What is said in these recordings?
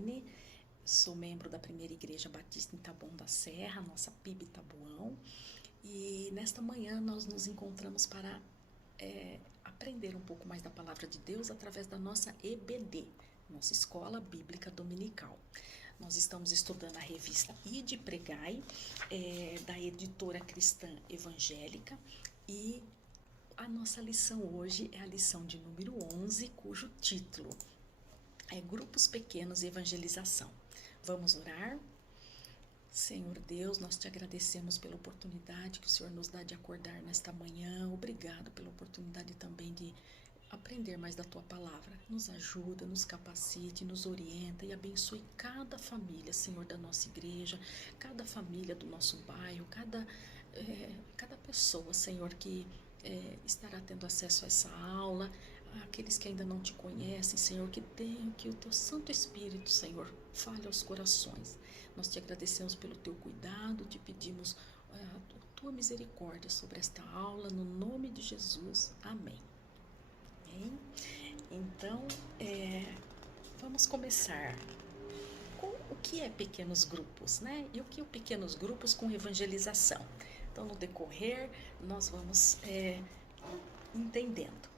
Marlene, sou membro da Primeira Igreja Batista em Taboão da Serra, nossa PIB Taboão, e nesta manhã nós nos encontramos para aprender um pouco mais da Palavra de Deus através da nossa EBD, nossa Escola Bíblica Dominical. Nós estamos estudando a revista Ide Pregai, da editora cristã evangélica, e a nossa lição hoje é a lição de número 11, cujo título é Grupos Pequenos e Evangelização. Vamos orar? Senhor Deus, nós te agradecemos pela oportunidade que o Senhor nos dá de acordar nesta manhã. Obrigado pela oportunidade também de aprender mais da tua palavra. Nos ajuda, nos capacite, nos orienta e abençoe cada família, Senhor, da nossa igreja, cada família do nosso bairro, cada pessoa, Senhor, que estará tendo acesso a essa aula, aqueles que ainda não te conhecem, Senhor, que o teu Santo Espírito, Senhor, fale aos corações. Nós te agradecemos pelo teu cuidado, te pedimos a tua misericórdia sobre esta aula, no nome de Jesus. Amém. Amém? Então, vamos começar com o que é pequenos grupos, né? E o que é pequenos grupos com evangelização. Então, no decorrer, nós vamos entendendo.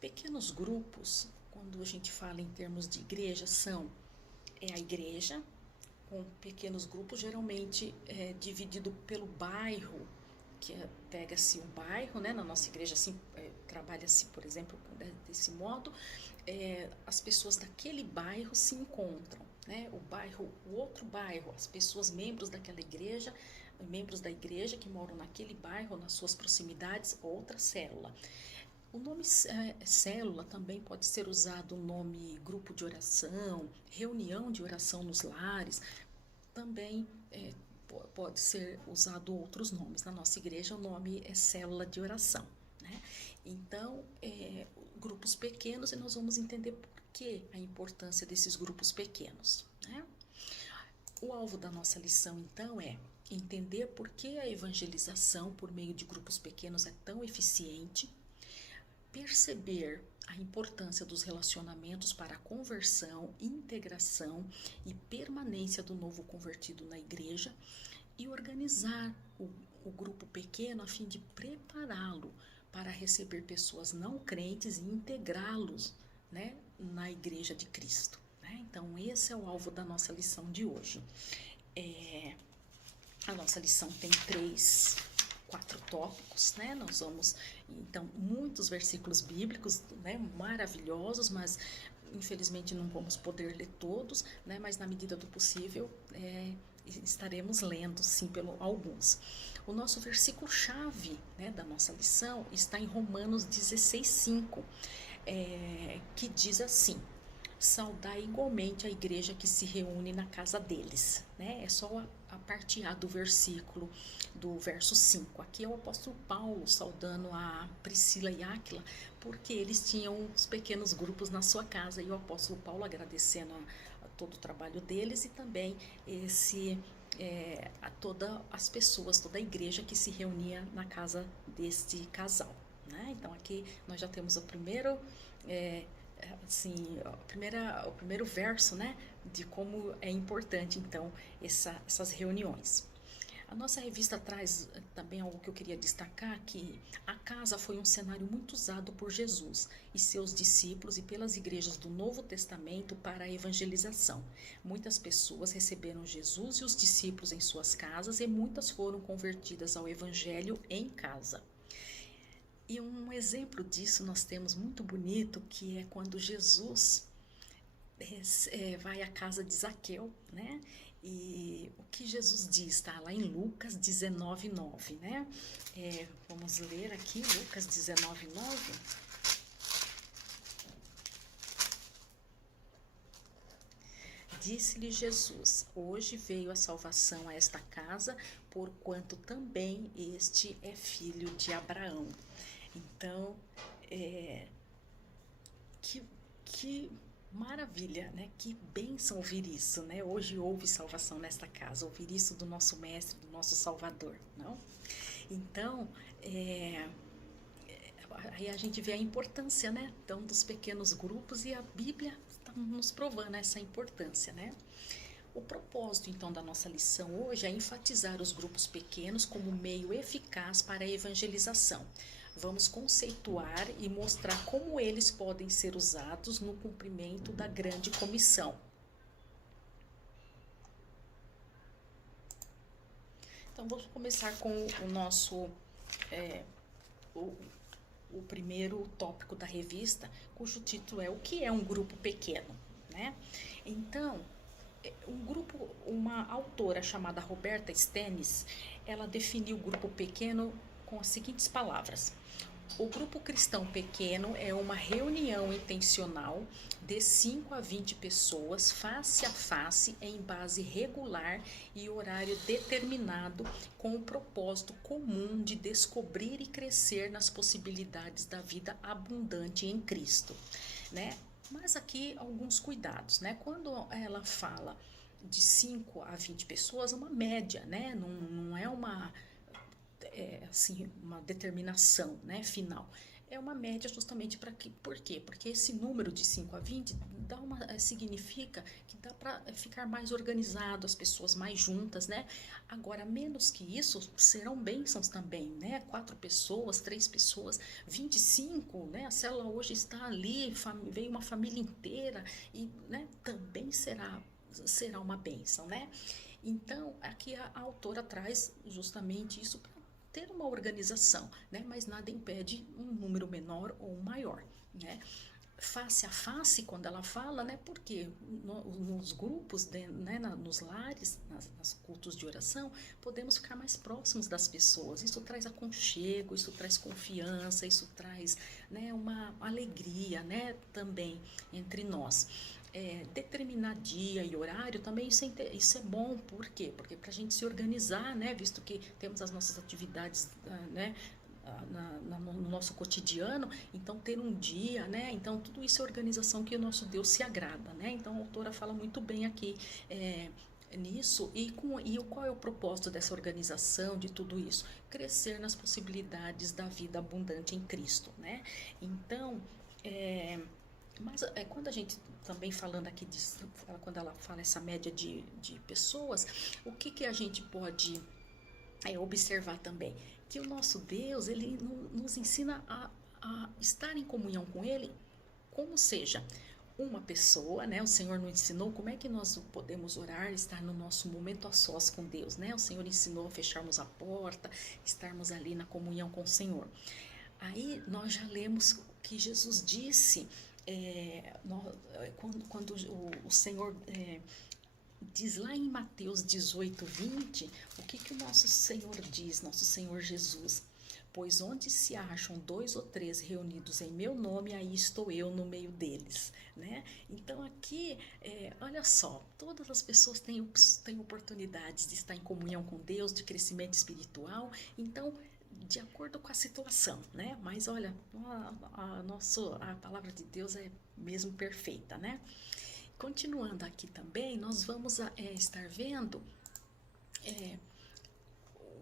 Pequenos grupos, quando a gente fala em termos de igreja, a igreja, com pequenos grupos, geralmente dividido pelo bairro, que pega-se um bairro, né? Na nossa igreja assim, trabalha-se, por exemplo, desse modo, as pessoas daquele bairro se encontram, né? O outro bairro, as pessoas membros daquela igreja, membros da igreja que moram naquele bairro, nas suas proximidades, outra célula. O nome célula também pode ser usado o nome grupo de oração, reunião de oração nos lares, também pode ser usado outros nomes. Na nossa igreja o nome é célula de oração, né? Então, grupos pequenos, e nós vamos entender por que a importância desses grupos pequenos, né? O alvo da nossa lição, então, é entender por que a evangelização por meio de grupos pequenos é tão eficiente, perceber a importância dos relacionamentos para a conversão, integração e permanência do novo convertido na igreja e organizar o grupo pequeno a fim de prepará-lo para receber pessoas não crentes e integrá-los, né, na igreja de Cristo, né? Então, esse é o alvo da nossa lição de hoje. A nossa lição tem 4 tópicos, né? Nós vamos, então, muitos versículos bíblicos, né, maravilhosos, mas infelizmente não vamos poder ler todos, né? Mas na medida do possível estaremos lendo, sim, alguns. O nosso versículo-chave, né, da nossa lição está em Romanos 16:5, que diz assim: saudar igualmente a igreja que se reúne na casa deles, né? É só a parte A do versículo, do verso 5. Aqui é o apóstolo Paulo saudando a Priscila e Áquila, porque eles tinham os pequenos grupos na sua casa, e o apóstolo Paulo agradecendo a todo o trabalho deles e também a todas as pessoas, toda a igreja que se reunia na casa deste casal, né? Então aqui nós já temos o primeiro o primeiro verso, né, de como é importante, então, essas reuniões. A nossa revista traz também algo que eu queria destacar, que a casa foi um cenário muito usado por Jesus e seus discípulos e pelas igrejas do Novo Testamento para a evangelização. Muitas pessoas receberam Jesus e os discípulos em suas casas e muitas foram convertidas ao evangelho em casa. E um exemplo disso nós temos muito bonito, que é quando Jesus vai à casa de Zaqueu, né? E o que Jesus diz, está lá em Lucas 19:9, né? Vamos ler aqui Lucas 19:9. Disse-lhe Jesus: hoje veio a salvação a esta casa, porquanto também este é filho de Abraão. Então, que maravilha, né? Que bênção ouvir isso, né? Hoje houve salvação nesta casa, ouvir isso do nosso mestre, do nosso Salvador, não? Então, aí a gente vê a importância, né? Então, dos pequenos grupos, e a Bíblia nos provando essa importância, né? O propósito, então, da nossa lição hoje é enfatizar os grupos pequenos como meio eficaz para a evangelização. Vamos conceituar e mostrar como eles podem ser usados no cumprimento da grande comissão. Então, vamos começar com o nosso... o primeiro tópico da revista, cujo título é O que é um grupo pequeno, né? Então, uma autora chamada Roberta Stennis, ela definiu o grupo pequeno com as seguintes palavras: o grupo cristão pequeno é uma reunião intencional de 5 a 20 pessoas, face a face, em base regular e horário determinado, com o propósito comum de descobrir e crescer nas possibilidades da vida abundante em Cristo, né? Mas aqui alguns cuidados, né? Quando ela fala de 5 a 20 pessoas, é uma média, né? Não é uma assim, uma determinação, né, final. É uma média justamente para que, por quê? Porque esse número de 5 a 20 significa que dá para ficar mais organizado, as pessoas mais juntas, né? Agora, menos que isso, serão bênçãos também, né? 4 pessoas, 3 pessoas, 25, né? A célula hoje está ali, veio uma família inteira e, né, também será uma bênção, né? Então, aqui a autora traz justamente isso para ter uma organização, né? Mas nada impede um número menor ou maior, né? Face a face, quando ela fala, né? Porque nos grupos, né? Nos lares, nos cultos de oração, podemos ficar mais próximos das pessoas. Isso traz aconchego, isso traz confiança, isso traz, né, uma alegria, né, também entre nós. Determinar dia e horário também, isso é bom. Por quê? Porque para a gente se organizar, né, visto que temos as nossas atividades, né, no nosso cotidiano, então ter um dia, né, então tudo isso é organização que o nosso Deus se agrada, né? Então a autora fala muito bem aqui nisso. E qual é o propósito dessa organização, de tudo isso? Crescer nas possibilidades da vida abundante em Cristo, né? Então, mas quando a gente também falando aqui quando ela fala essa média de pessoas, o que a gente pode observar também? Que o nosso Deus, ele nos ensina a estar em comunhão com ele, como seja uma pessoa, né? O Senhor nos ensinou como é que nós podemos orar, estar no nosso momento a sós com Deus, né? O Senhor ensinou a fecharmos a porta, estarmos ali na comunhão com o Senhor. Aí nós já lemos que Jesus disse, quando o Senhor diz lá em Mateus 18, 20, o que o nosso Senhor diz, nosso Senhor Jesus? Pois onde se acham 2 ou 3 reunidos em meu nome, aí estou eu no meio deles, né? Então aqui, olha só, todas as pessoas têm oportunidades de estar em comunhão com Deus, de crescimento espiritual, então de acordo com a situação, né? Mas olha, a palavra de Deus é mesmo perfeita, né? Continuando aqui também, nós vamos estar vendo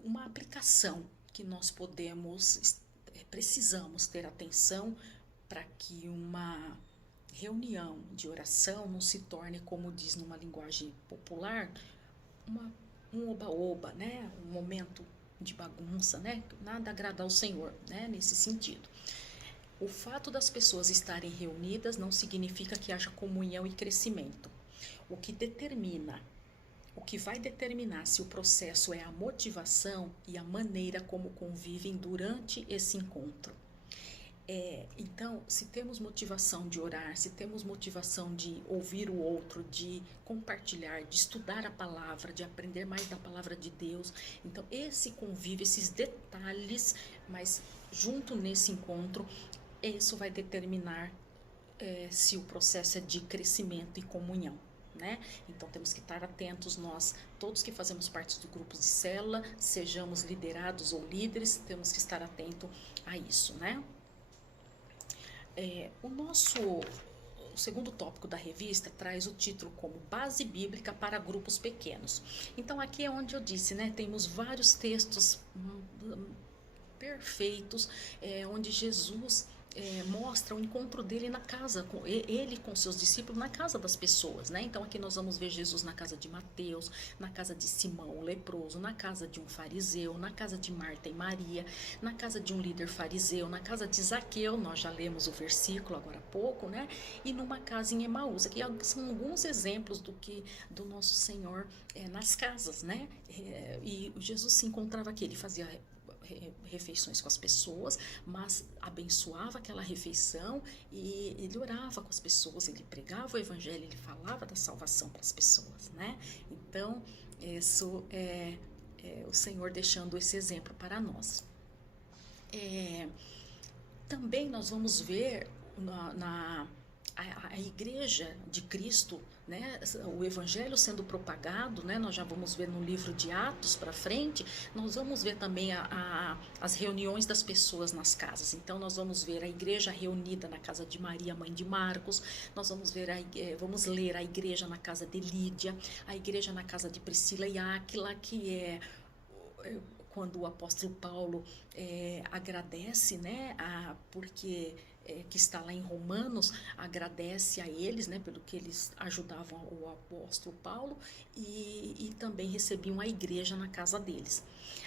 uma aplicação que nós precisamos ter atenção para que uma reunião de oração não se torne, como diz numa linguagem popular, um oba-oba, né? Um momento de bagunça, né? Nada agrada ao Senhor, né? Nesse sentido. O fato das pessoas estarem reunidas não significa que haja comunhão e crescimento. O que vai determinar se o processo é a motivação e a maneira como convivem durante esse encontro. Então, se temos motivação de orar, se temos motivação de ouvir o outro, de compartilhar, de estudar a palavra, de aprender mais da palavra de Deus, então esse convívio, esses detalhes, mas junto nesse encontro, isso vai determinar se o processo é de crescimento e comunhão, né? Então temos que estar atentos, nós, todos que fazemos parte de grupos de célula, sejamos liderados ou líderes, temos que estar atento a isso, né? O segundo tópico da revista traz o título como Base Bíblica para Grupos Pequenos. Então aqui é onde eu disse, né? Temos vários textos perfeitos, onde Jesus mostra o encontro dele na casa, ele com seus discípulos na casa das pessoas, né? Então aqui nós vamos ver Jesus na casa de Mateus, na casa de Simão o leproso, na casa de um fariseu, na casa de Marta e Maria, na casa de um líder fariseu, na casa de Zaqueu, nós já lemos o versículo agora há pouco, né? E numa casa em Emaús. Aqui são alguns exemplos do nosso Senhor nas casas, né? E Jesus se encontrava aqui, ele fazia refeições com as pessoas, mas abençoava aquela refeição e ele orava com as pessoas, ele pregava o evangelho, ele falava da salvação para as pessoas, né? Então, isso é o Senhor deixando esse exemplo para nós. Também nós vamos ver a igreja de Cristo, né, o evangelho sendo propagado, né, nós já vamos ver no livro de Atos para frente, nós vamos ver também as reuniões das pessoas nas casas. Então nós vamos ver a igreja reunida na casa de Maria, mãe de Marcos, nós vamos ver vamos ler a igreja na casa de Lídia, a igreja na casa de Priscila e Áquila, que é quando o apóstolo Paulo agradece, né, porque que está lá em Romanos, agradece a eles, né, pelo que eles ajudavam o apóstolo Paulo, e também recebiam a igreja na casa deles.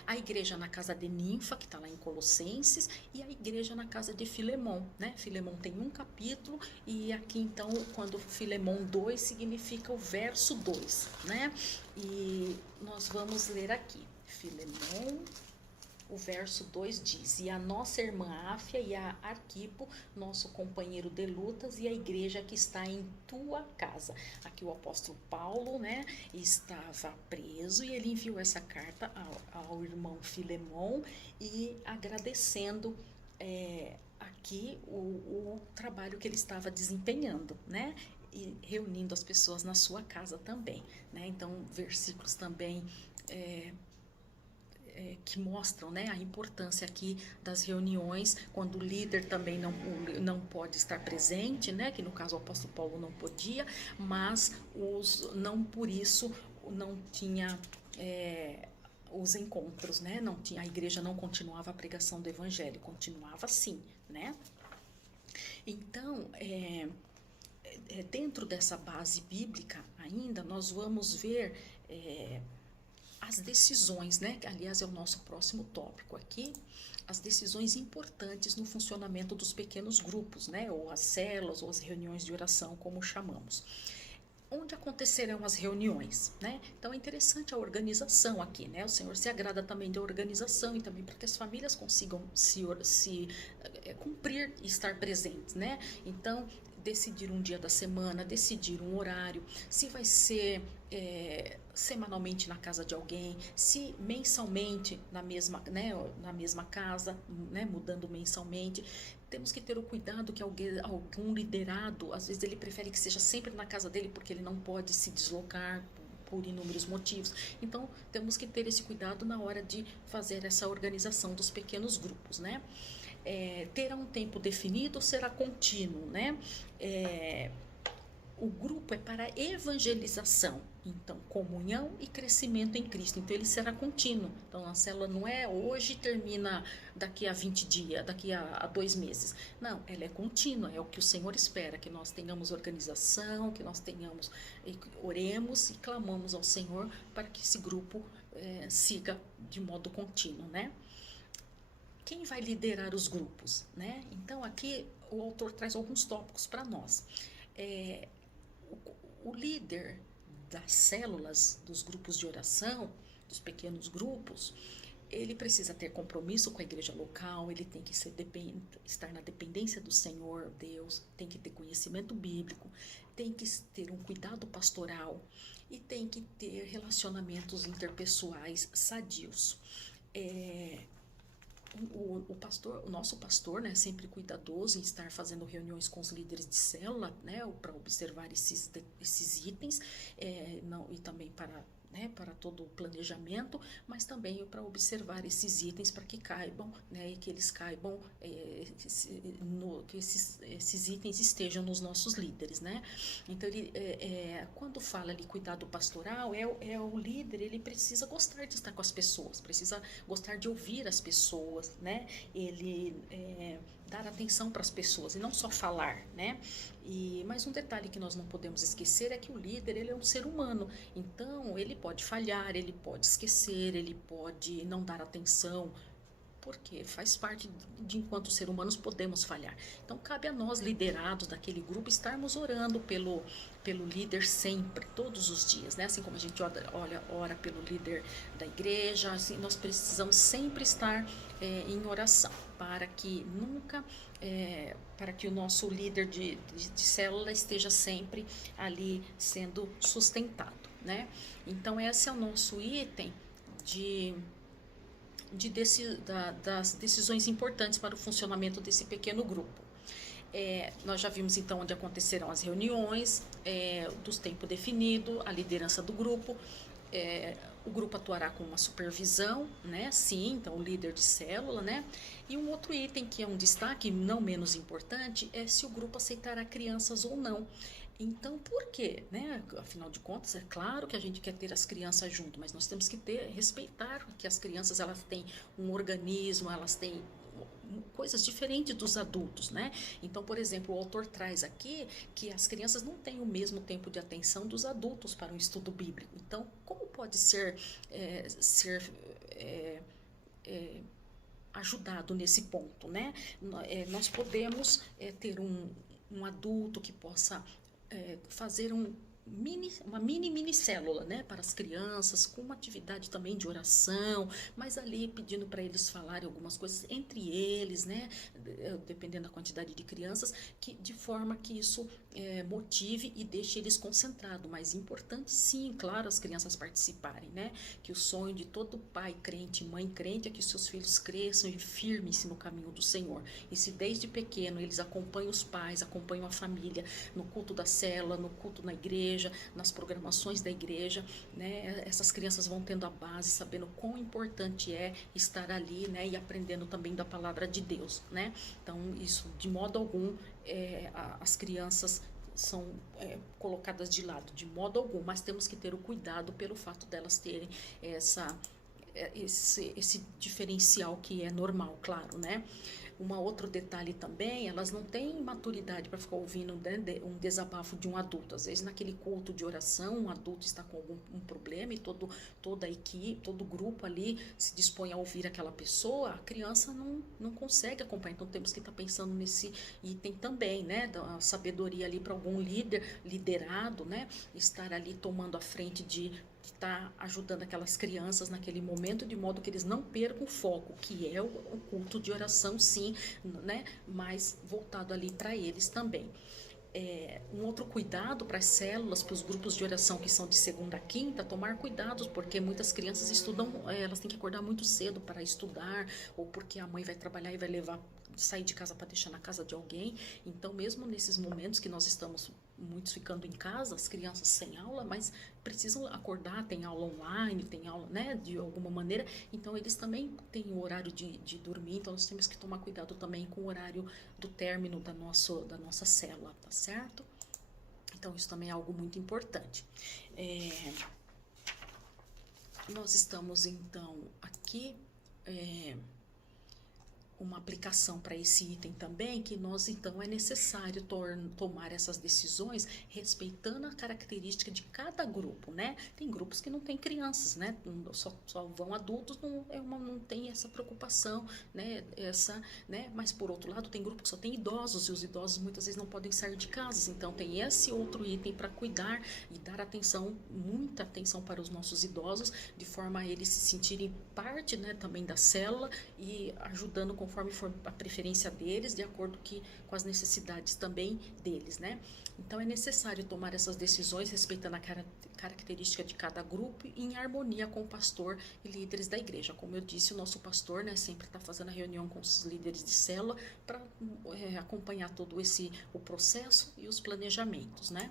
A igreja na casa de Ninfa, que está lá em Colossenses, e a igreja na casa de Filemon, né? Filemon tem um capítulo, e aqui então, quando Filemon 2 significa o verso 2, né? E nós vamos ler aqui, Filemon. O verso 2 diz: e a nossa irmã Áfia e a Arquipo, nosso companheiro de lutas, e a igreja que está em tua casa. Aqui o apóstolo Paulo, né, estava preso e ele enviou essa carta ao irmão Filemon e agradecendo aqui o trabalho que ele estava desempenhando, né, e reunindo as pessoas na sua casa também, né. Então, versículos também que mostram, né, a importância aqui das reuniões, quando o líder também não pode estar presente, né, que no caso o apóstolo Paulo não podia, mas não por isso não tinha os encontros, né, não tinha, a igreja não continuava a pregação do evangelho, continuava sim, né. Então, dentro dessa base bíblica ainda, nós vamos ver as decisões, né? Aliás, é o nosso próximo tópico aqui, as decisões importantes no funcionamento dos pequenos grupos, né? Ou as células, ou as reuniões de oração, como chamamos. Onde acontecerão as reuniões, né? Então é interessante a organização aqui, né? O Senhor se agrada também da organização e também para que as famílias consigam se cumprir e estar presentes, né? Então, decidir um dia da semana, decidir um horário, se vai ser semanalmente na casa de alguém, se mensalmente na mesma casa, né, mudando mensalmente. Temos que ter o cuidado que algum liderado, às vezes ele prefere que seja sempre na casa dele porque ele não pode se deslocar por inúmeros motivos. Então, temos que ter esse cuidado na hora de fazer essa organização dos pequenos grupos, né? Terá um tempo definido ou será contínuo, né? O grupo é para evangelização, então comunhão e crescimento em Cristo, então ele será contínuo. Então a célula não é hoje termina daqui a 20 dias, daqui a 2 meses, não, ela é contínua, é o que o Senhor espera, que nós tenhamos organização, que nós tenhamos, oremos e clamamos ao Senhor para que esse grupo siga de modo contínuo, né? Quem vai liderar os grupos, né? Então aqui o autor traz alguns tópicos para nós. O líder das células, dos grupos de oração, dos pequenos grupos, ele precisa ter compromisso com a igreja local, ele tem que estar na dependência do Senhor, Deus, tem que ter conhecimento bíblico, tem que ter um cuidado pastoral e tem que ter relacionamentos interpessoais sadios. O nosso pastor, né, sempre cuidadoso em estar fazendo reuniões com os líderes de célula, né, para observar esses itens, e também para né, para todo o planejamento, mas também para observar esses itens para que caibam, né, e que eles caibam, que esses itens estejam nos nossos líderes, né? Então, quando fala ali cuidado pastoral, o líder, ele precisa gostar de estar com as pessoas, precisa gostar de ouvir as pessoas, né? Ele dar atenção para as pessoas e não só falar, né? Mas um detalhe que nós não podemos esquecer é que o líder, ele é um ser humano, então ele pode falhar, ele pode esquecer, ele pode não dar atenção, porque faz parte de enquanto ser humanos podemos falhar. Então cabe a nós, liderados daquele grupo, estarmos orando pelo líder sempre, todos os dias, né? Assim como a gente ora pelo líder da igreja, assim, nós precisamos sempre estar em oração, para que nunca, para que o nosso líder de célula esteja sempre ali sendo sustentado, né? Então esse é o nosso item das decisões importantes para o funcionamento desse pequeno grupo. Nós já vimos então onde acontecerão as reuniões, dos tempos definidos, a liderança do grupo. O grupo atuará com uma supervisão, né? Sim, então o líder de célula, né? E um outro item que é um destaque não menos importante é se o grupo aceitará crianças ou não. Então, por quê? Né? Afinal de contas, é claro que a gente quer ter as crianças junto, mas nós temos que respeitar que as crianças, elas têm um organismo, elas têm coisas diferentes dos adultos, né? Então, por exemplo, o autor traz aqui que as crianças não têm o mesmo tempo de atenção dos adultos para um estudo bíblico. Então, como pode ser ajudado nesse ponto, né? Nós podemos ter um adulto que possa fazer uma mini célula, né, para as crianças, com uma atividade também de oração, mas ali pedindo para eles falarem algumas coisas entre eles, né, dependendo da quantidade de crianças, de forma que isso motive e deixe eles concentrados. Mas importante, sim, claro, as crianças participarem, né, que o sonho de todo pai crente, mãe crente, é que seus filhos cresçam e firmem-se no caminho do Senhor. E se desde pequeno eles acompanham os pais, acompanham a família no culto da célula, no culto na igreja, nas programações da igreja, né? Essas crianças vão tendo a base, sabendo quão importante é estar ali, né? E aprendendo também da palavra de Deus, né? Então, isso, de modo algum, as crianças são colocadas de lado, de modo algum, mas temos que ter o cuidado pelo fato delas terem esse diferencial que é normal, claro, né? Outro detalhe também, elas não têm maturidade para ficar ouvindo, né, desabafo de um adulto. Às vezes, naquele culto de oração, um adulto está com um problema e toda a equipe, todo o grupo ali se dispõe a ouvir aquela pessoa, a criança não consegue acompanhar. Então, temos que estar pensando nesse item também, né, da sabedoria ali para algum liderado, né, estar ali tomando a frente de estar ajudando aquelas crianças naquele momento, de modo que eles não percam o foco, que é o culto de oração, sim, né? Mas voltado ali para eles também. Um outro cuidado para as células, para os grupos de oração que são de segunda a quinta, tomar cuidados, porque muitas crianças estudam, elas têm que acordar muito cedo para estudar, ou porque a mãe vai trabalhar e vai sair de casa para deixar na casa de alguém. Então, mesmo nesses momentos que nós estamos muitos ficando em casa, as crianças sem aula, mas precisam acordar, tem aula online, tem aula, né, de alguma maneira, então eles também têm o horário de dormir, então nós temos que tomar cuidado também com o horário do término da nossa célula, tá certo? Então isso também é algo muito importante. Nós estamos então aqui uma aplicação para esse item também, que nós então é necessário tomar essas decisões respeitando a característica de cada grupo, né? Tem grupos que não tem crianças, né? Só vão adultos, não tem essa preocupação, né? Mas por outro lado tem grupo que só tem idosos, e os idosos muitas vezes não podem sair de casa, então tem esse outro item para cuidar e dar atenção, muita atenção para os nossos idosos, de forma a eles se sentirem parte, né, também da célula e ajudando conforme for a preferência deles, de acordo com as necessidades também deles, né? Então é necessário tomar essas decisões respeitando a característica de cada grupo em harmonia com o pastor e líderes da igreja. Como eu disse, o nosso pastor, né, sempre está fazendo a reunião com os líderes de célula para acompanhar todo o processo e os planejamentos, né?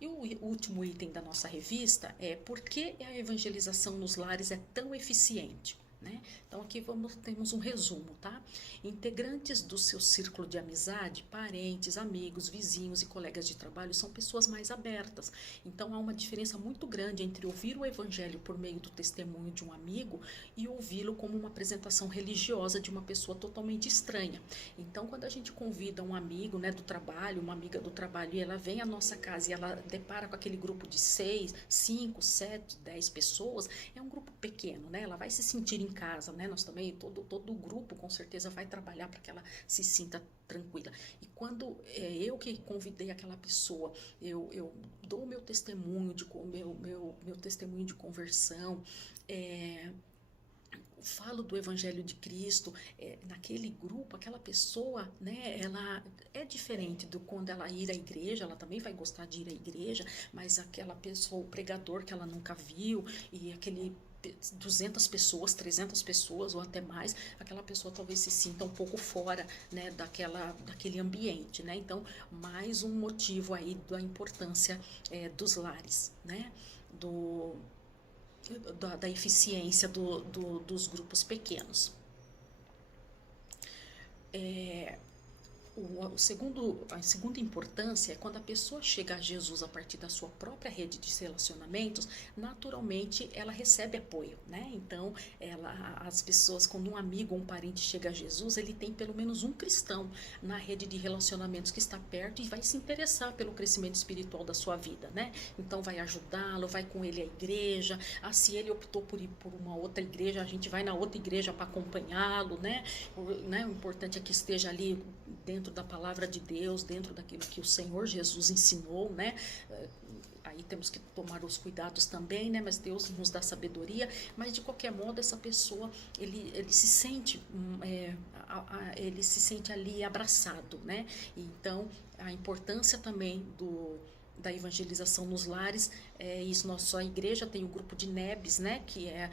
E o último item da nossa revista é por que a evangelização nos lares é tão eficiente, né? Então aqui temos um resumo, tá? Integrantes do seu círculo de amizade, parentes, amigos, vizinhos e colegas de trabalho são pessoas mais abertas. Então há uma diferença muito grande entre ouvir o evangelho por meio do testemunho de um amigo e ouvi-lo como uma apresentação religiosa de uma pessoa totalmente estranha. Então quando a gente convida um amigo, né, do trabalho, uma amiga do trabalho, e ela vem à nossa casa e ela depara com aquele grupo de 6, 5, 7, 10 pessoas, é um grupo pequeno, né? Ela vai se sentir em casa, né? Nós também, todo o grupo com certeza vai trabalhar para que ela se sinta tranquila. E quando eu que convidei aquela pessoa, eu dou o meu testemunho meu testemunho de conversão, falo do Evangelho de Cristo, naquele grupo, aquela pessoa, né, ela é diferente do quando ela ir à igreja, ela também vai gostar de ir à igreja, mas aquela pessoa, o pregador que ela nunca viu, e aquele 200 pessoas, 300 pessoas ou até mais, aquela pessoa talvez se sinta um pouco fora, né, daquele ambiente, né? Então, mais um motivo aí da importância dos lares, né? Da eficiência dos grupos pequenos. A segunda importância é quando a pessoa chega a Jesus a partir da sua própria rede de relacionamentos, naturalmente ela recebe apoio, né? Então, as pessoas, quando um amigo ou um parente chega a Jesus, ele tem pelo menos um cristão na rede de relacionamentos que está perto e vai se interessar pelo crescimento espiritual da sua vida, né? Então, vai ajudá-lo, vai com ele à igreja. Se ele optou por ir por uma outra igreja, a gente vai na outra igreja para acompanhá-lo, né? O importante é que esteja ali dentro da palavra de Deus, dentro daquilo que o Senhor Jesus ensinou, né? Aí temos que tomar os cuidados também, né? Mas Deus nos dá sabedoria. Mas de qualquer modo, essa pessoa, ele se sente, ele se sente ali abraçado, né? Então, a importância também da evangelização nos lares, isso. Nossa igreja tem o grupo de NEBs, né, que é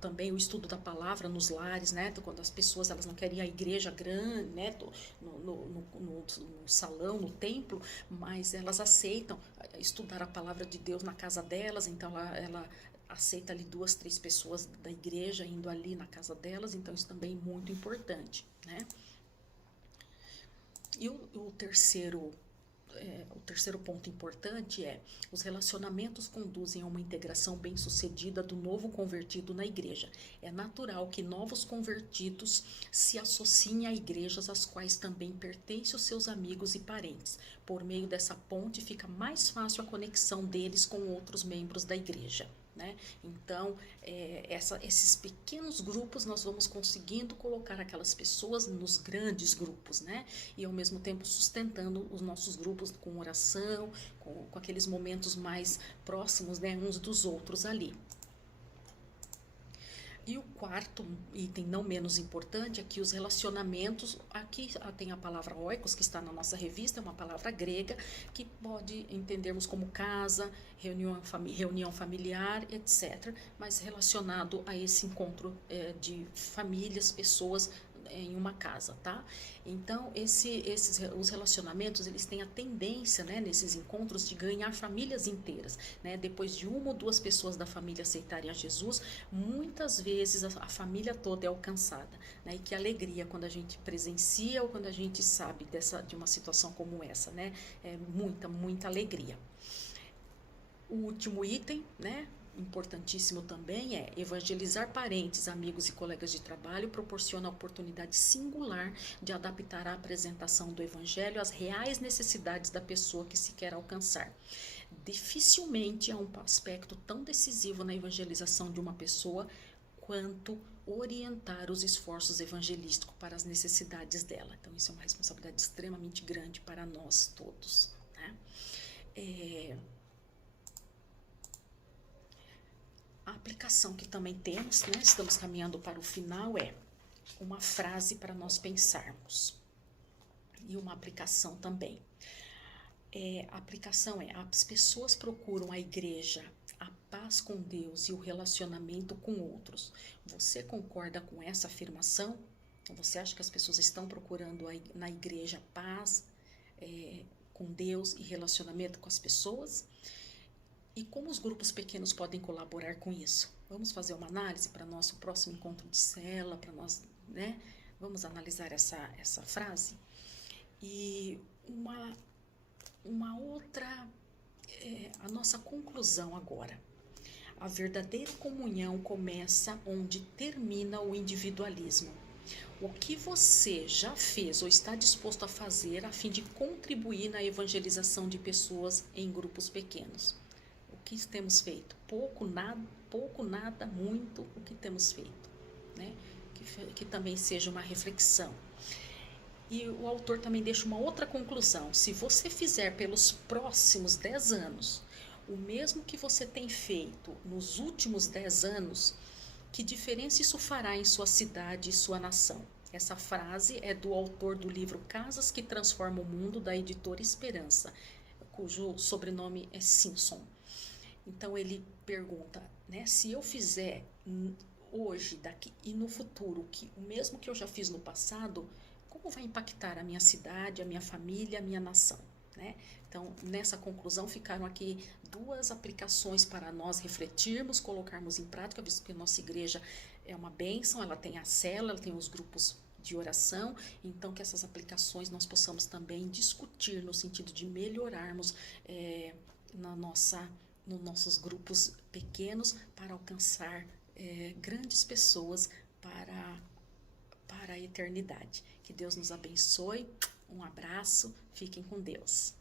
também o estudo da palavra nos lares, né, quando as pessoas elas não querem ir à igreja grande, né, no salão, no templo, mas elas aceitam estudar a palavra de Deus na casa delas. Então ela aceita ali 2, 3 pessoas da igreja indo ali na casa delas, então isso também é muito importante, né. E o terceiro ponto importante é: os relacionamentos conduzem a uma integração bem-sucedida do novo convertido na igreja. É natural que novos convertidos se associem a igrejas às quais também pertencem os seus amigos e parentes. Por meio dessa ponte fica mais fácil a conexão deles com outros membros da igreja, né? Então, esses pequenos grupos nós vamos conseguindo colocar aquelas pessoas nos grandes grupos, né? E ao mesmo tempo sustentando os nossos grupos com oração, com aqueles momentos mais próximos, né, uns dos outros ali. E o quarto item, não menos importante, é que os relacionamentos, aqui tem a palavra oikos, que está na nossa revista, é uma palavra grega, que pode entendermos como casa, reunião familiar, etc., mas relacionado a esse encontro de famílias, pessoas em uma casa, tá? Então, os relacionamentos, eles têm a tendência, né, nesses encontros, de ganhar famílias inteiras, né? Depois de uma ou duas pessoas da família aceitarem a Jesus, muitas vezes a família toda é alcançada, né? E que alegria quando a gente presencia ou quando a gente sabe de uma situação como essa, né? É muita alegria. O último item, né, importantíssimo também, é evangelizar parentes, amigos e colegas de trabalho proporciona a oportunidade singular de adaptar a apresentação do evangelho às reais necessidades da pessoa que se quer alcançar. Dificilmente há um aspecto tão decisivo na evangelização de uma pessoa quanto orientar os esforços evangelísticos para as necessidades dela. Então, isso é uma responsabilidade extremamente grande para nós todos, né? A aplicação que também temos, né, estamos caminhando para o final, é uma frase para nós pensarmos. E uma aplicação também. A aplicação é: as pessoas procuram a igreja, a paz com Deus e o relacionamento com outros. Você concorda com essa afirmação? Você acha que as pessoas estão procurando na igreja paz, com Deus e relacionamento com as pessoas? E como os grupos pequenos podem colaborar com isso? Vamos fazer uma análise para nosso próximo encontro de célula, para nós, né? Vamos analisar essa frase. E uma outra, a nossa conclusão agora. A verdadeira comunhão começa onde termina o individualismo. O que você já fez ou está disposto a fazer a fim de contribuir na evangelização de pessoas em grupos pequenos? O que temos feito? Pouco, nada, muito, o que temos feito? Né? Que também seja uma reflexão. E o autor também deixa uma outra conclusão. Se você fizer pelos próximos 10 anos o mesmo que você tem feito nos últimos 10 anos, que diferença isso fará em sua cidade e sua nação? Essa frase é do autor do livro Casas que Transformam o Mundo, da editora Esperança, cujo sobrenome é Simpson. Então ele pergunta, né, se eu fizer hoje, daqui e no futuro, o mesmo que eu já fiz no passado, como vai impactar a minha cidade, a minha família, a minha nação? Né? Então, nessa conclusão, ficaram aqui 2 aplicações para nós refletirmos, colocarmos em prática, visto que a nossa igreja é uma bênção, ela tem a célula, ela tem os grupos de oração, então que essas aplicações nós possamos também discutir no sentido de melhorarmos nos nossos grupos pequenos para alcançar grandes pessoas para a eternidade. Que Deus nos abençoe. Um abraço, fiquem com Deus.